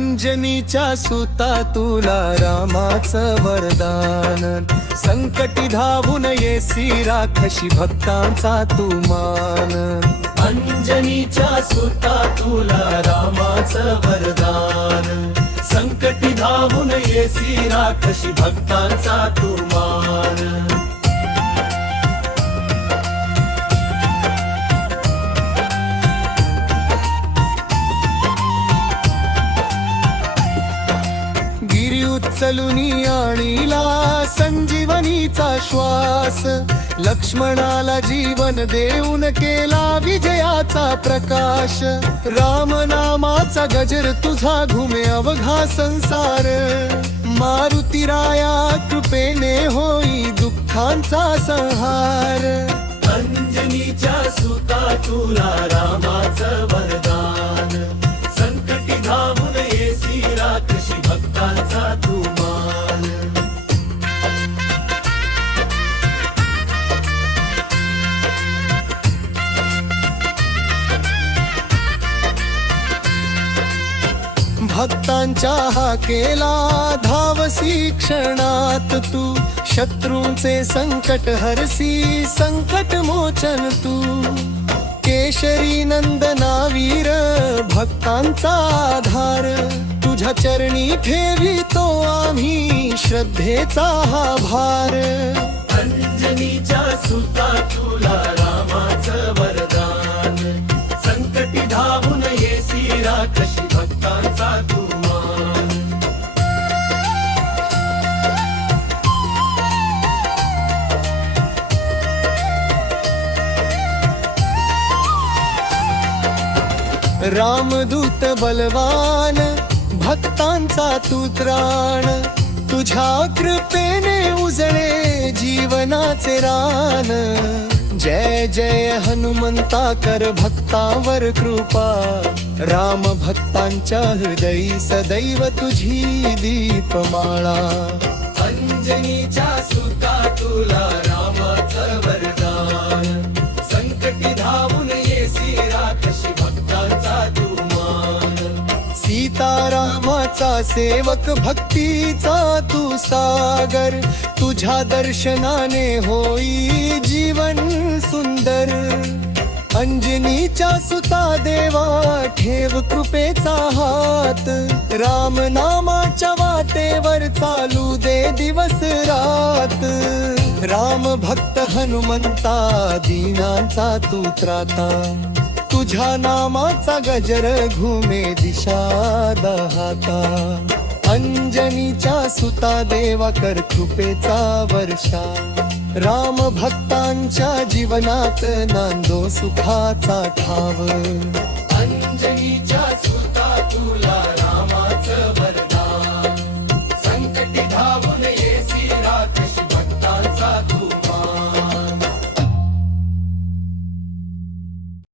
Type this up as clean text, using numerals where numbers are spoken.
अंजनीच्या सुता तुला रामाचं वरदान, संकटी धावून येसी राखशी भक्तांचा तू मान। अंजनीच्या सुता तुला रामाचं वरदान, संकटी धावून येसी राखशी भक्तांचा तू मान। उचलुनी आणीला संजीवनीचा श्वास, लक्ष्मणाला जीवन देऊन केला विजयाचा प्रकाश। राम नामाचा गजर तुझा घुमे अवघा संसार, मारुतीराया कृपेने होई दुःखांचा संहार। अंजनीच्या सुता तुला रामाचं वरदान, संकटी धावून येसी राखशी भक्तांचा तू मान। भक्तांच्या हाकेला धावसी क्षणात तू, शत्रूंचे संकट हरसी संकट मोचन तू। केशरी नंदना वीर भक्तांचा आधार, तुझ्या चरणी ठेवितो आम्ही श्रद्धेचा हा भार। अंजनीच्या सुता तुला रामाचं वरदान, संकटी धावून येसी राखशी भक्तांचा तू मान। रामदूत बलवान भक्तांचा तू त्राण, तुझ्या कृपेने उजळे जीवनाचे रान। जय जय हनुमंता कर भक्तावर कृपा, राम भक्तांच्या हृदयी सदैव तुझी दीपमाळा। अंजनीच्या सुता तुला रामाचं वरदान, संकटी धावून येसी राखशी भक्तांचा तू मान। सीतारामाचा सेवक भक्तीचा तू सागर, तुझ्या दर्शनाने होई जीवन सुंदर। अंजनीच्या सुता देवा ठेव कृपेचा हात, राम नामाच्या वाटेवर चालू दे दिवस रात। राम भक्त हनुमंता दीनांचा तू त्राता, तुझ्या नामाचा गजर घुमे दिशा दहाता। अंजनीच्या सुता देवा कर कृपेचा वर्षा, राम भक्तांच्या जीवनात नांदो सुखाचा ठाव। अंजनीच्या सुता तुला